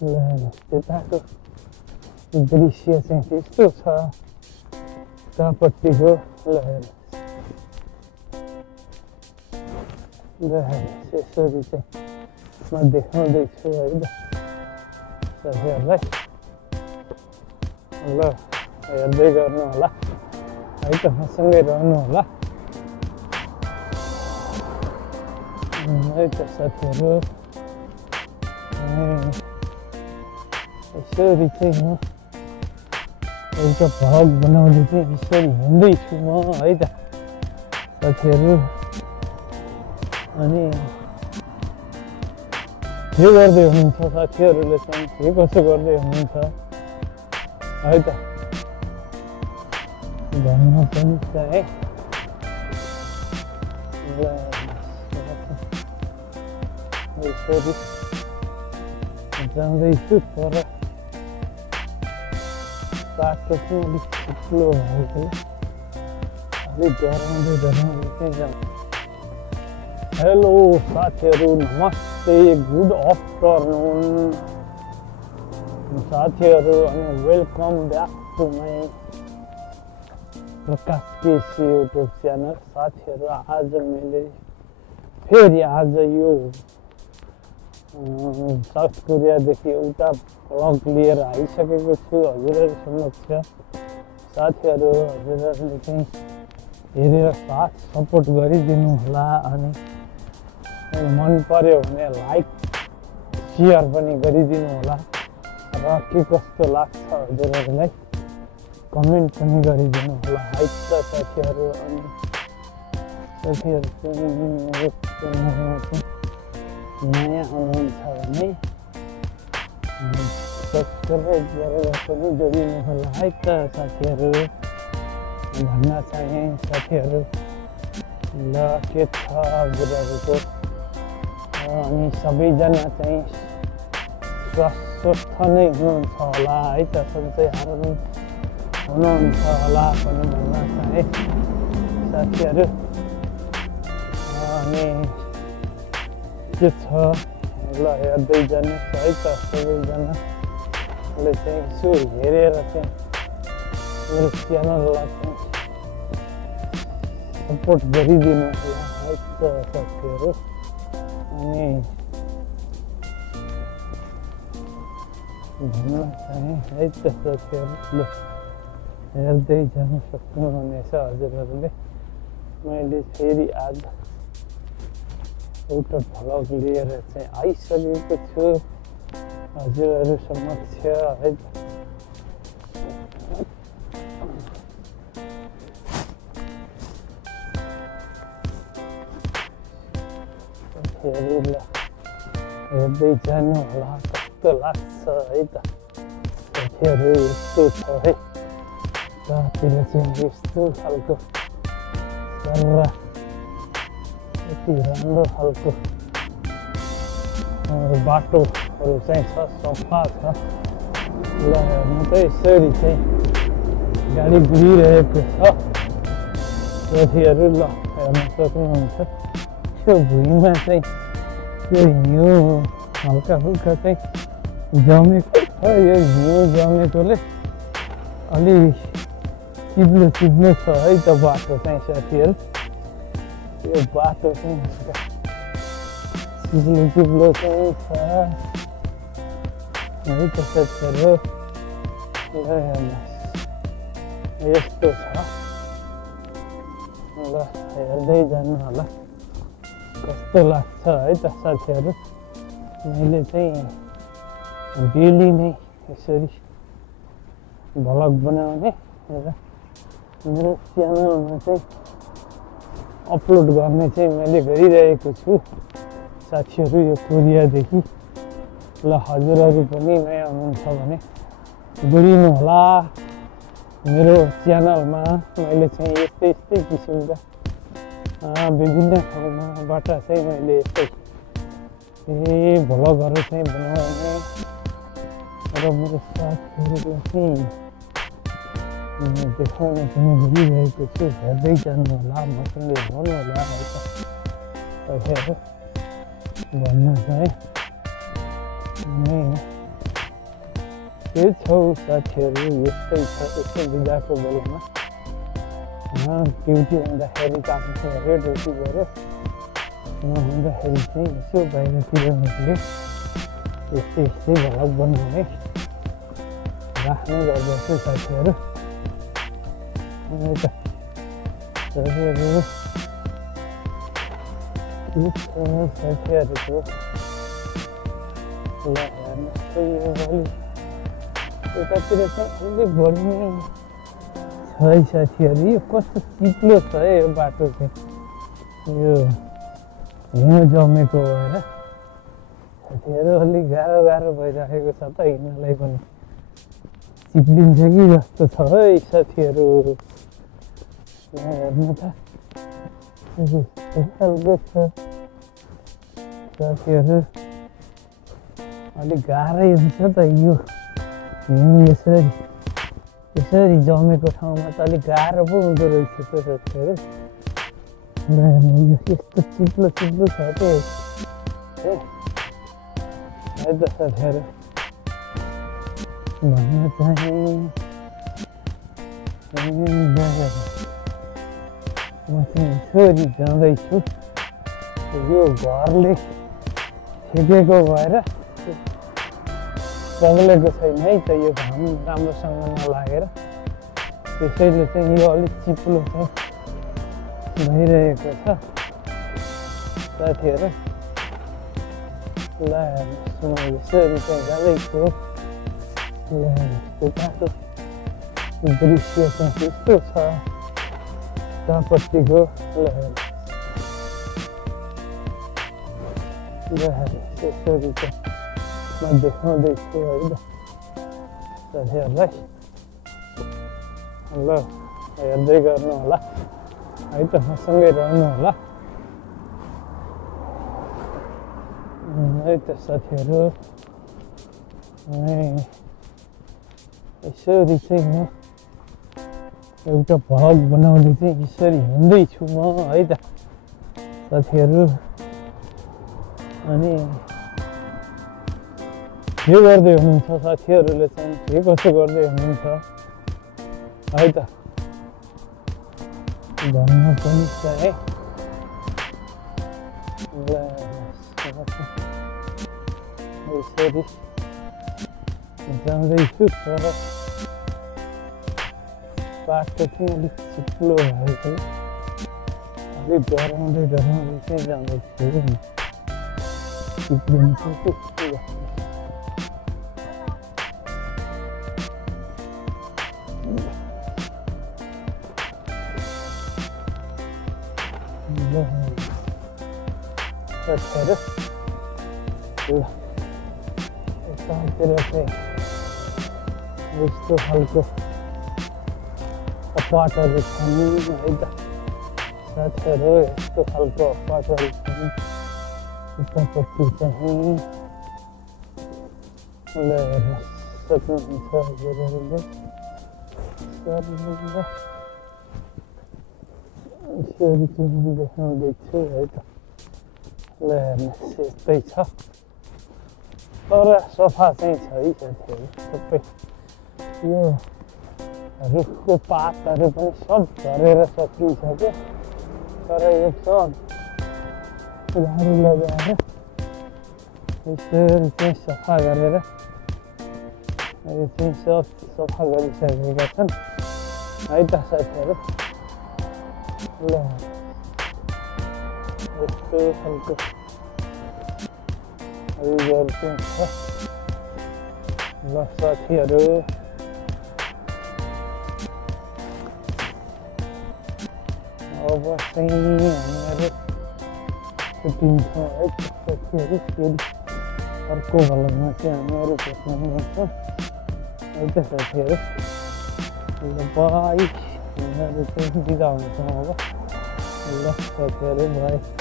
त्यताको दृश्य चाहिँ त्यस्तो छ त्यहाँपट्टिको यसरी चाहिँ म देखाउँदैछु है त साथीहरूलाई ल हेर्दै गर्नु होला है त मसँगै रहनु होला है त साथीहरू यसरी चाहिँ म एउटा भ्लग बनाउँदै चाहिँ यसरी हिँड्दैछु म है त साथीहरू अनि के गर्दै हुनुहुन्छ साथीहरूले चाहिँ के कसो गर्दै हुनुहुन्छ है त भन्न पनि चाहिँ यसरी जाँदैछु तर बाटो चाहिँ अलिक ठुलो भएको अलिक डराउँदै चाहिँ जान्छ हेलो साथीहरू नमस्ते गुड आफ्टरनुन साथीहरू अनि welcome back to my Prakash KC YouTube channel साथीहरू आज मैले फेरि आज यो साउथ कोरियादेखि एउटा भ्लग लिएर आइसकेको छु हजुरहरू समक्ष साथीहरू हजुरहरूले चाहिँ हेरेर साथ सपोर्ट गरिदिनु होला अनि मन पर्यो भने लाइक सेयर पनि गरिदिनु होला र के कस्तो लाग्छ हजुरहरूलाई कमेन्ट पनि गरिदिनु होला है त साथीहरू अनि साथीहरू चाहिँ नयाँ हुनुहुन्छ भने सब्सक्राइब गरेर पनि जोडिनु होला है त साथीहरू भन्न चाहे साथीहरू ल के छ हजुरहरूको अनि सबैजना चाहिँ स्वस्थ नै हुनुहुन्छ होला है त सन्चै आरामै हुनुहुन्छ होला पनि भन्न चाहे साथीहरू अनि के छ ल हेर्दै जानुहोस् है त सबैजनाले चाहिँ यसो हेरेर चाहिँ मेरो च्यानललाई चाहिँ सपोर्ट गरिदिनु होला है त साथीहरू अनि भन्न चाहे है त साथीहरू ल हेर्दै जानु सक्नुहुनेछ हजुरहरूले मैले फेरि आज एउटा भ्लग लिएर चाहिँ आइसकेको छु हजुरहरू समक्ष है ल हेर्दै जानु होला कस्तो लाग्छ है त साथीहरू यस्तो छ है रातिर चाहिँ यस्तो खालको यति राम्रो खालको बाटोहरू चाहिँ छ सफा छ ल हेर्नु त यसरी चाहिँ गाडी घुरिरहेको छ साथीहरू ल हेर्न सक्नुहुन्छ त्यो भुइँमा चाहिँ त्यो हिउँ हल्का फुल्का चाहिँ जमेको छ यो हिउँ जमेकोले अलि चिप्लो छ है त बाटो चाहिँ साथीहरू यो बाटो चाहिँ चिप्लो चाहिँ छ है त साथीहरू ल हेर्नुहोस् यस्तो छ ल हेर्दै जानु होला कस्तो लाग्छ है त साथीहरू मैले चाहिँ डेली नै यसरी भ्लग बनाउने र मेरो च्यानलमा चाहिँ अपलोड गर्ने चाहिँ मैले गरिरहेको छु साथीहरू यो कोरियादेखि ल हजुरहरू पनि नयाँ हुनुहुन्छ भने जोडिनु होला मेरो च्यानलमा मैले चाहिँ यस्तै किसिमका विभिन्न ठाउँमाबाट चाहिँ मैले यस्तै भ्लगहरू चाहिँ बनाउने र मेरो साथीहरूलाई चाहिँ देखाउने पनि गरिरहेको छु हेर्दै जानु होला मसँग हुनु होला है त भन्न चाहिँ के छौ साथीहरू यस्तै छ यसो बिदाको बेलामा ड्युटी हुँदाखेरि आफ्नो गऱ्यो ड्युटी गऱ्यो नहुँदाखेरि चाहिँ यसो बाहिरतिर निक्ल्यो यस्तै यस्तै भ्लग बनाउने राख्ने गर्दछु साथीहरू साथीहरूको ल हेर्नुहोस् यो अलि यतातिर चाहिँ अलिक बढी नै छ है साथीहरू यो कस्तो चिप्लो छ है यो बाटो चाहिँ यो हिउँ जमेको भएर साथीहरू अलिक गाह्रो भइरहेको छ त हिँड्नलाई पनि चिप्लिन्छ कि जस्तो छ है साथीहरू हेर्नु त खालको छ साथीहरू अलिक गाह्रै हुन्छ त यो हिउँ यसरी जमेको ठाउँमा त अलिक गाह्रो पो हुँदो रहेछ त साथीहरू यो यस्तो चिप्लो छ त है त साथीहरू भन्न चाहे म चाहिँ यसरी जाँदैछु यो घरले छेकेको भएर बग्लेको छैन है त यो घाम राम्रोसँग नलागेर त्यसैले चाहिँ यो अलिक चिप्लो चाहिँ भइरहेको छ साथीहरू ल हेर्नुहोस् म यसरी चाहिँ जाँदैछु ल हेर्नुहोस् दृश्य चाहिँ यस्तो छ त्यहाँपट्टिको ल हेर्नुहोस् यसरी चाहिँ म देखाउँदैछु है त साथीहरूलाई ल हेर्दै गर्नु होला है त मसँगै रहनु होला है त साथीहरू यसरी चाहिँ म एउटा भ्लग बनाउँदै चाहिँ यसरी हिँड्दैछु म है त साथीहरू अनि के गर्दै हुनुहुन्छ साथीहरूले चाहिँ के कसो गर्दै हुनुहुन्छ है त भन्न पनि छ है यसरी जाँदैछु तर बाटो चाहिँ अलिक चिप्लो भएको अलिक डराउँदै चाहिँ जाँदैछु चिप्लिन्छ के साथीहरू ल यतातिर चाहिँ यस्तो खालको अपार्टहरू छन् है त साथीहरू यस्तो खालको अपार्टहरू छन् यतापट्टि चाहिँ ल हेर्न सक्नुहुन्छ हजुरहरूले यसरी चाहिँ देखाउँदैछु है त ल हेर्नुहोस् यस्तै छ तर सफा चाहिँ छ है साथीहरू सबै यो रुखको पातहरू पनि सब झरेर सकिन्छ क्या तर यो सब झाडु लगाएर यसरी चाहिँ सफा गरेर यो चाहिँ सब सफा गरिसकेका छन् है त साथीहरू ल यस्तो खालको रिजर्भ चाहिँ छ ल साथीहरू अब चाहिँ हामीहरू छुट्टिन्छौँ है साथीहरू फेरि अर्को भ्लगमा चाहिँ हामीहरू भेट्ने गर्छौँ है त साथीहरू ल बाई हामीहरू चाहिँ बिदा हुन्छौँ अब ल साथीहरू बाई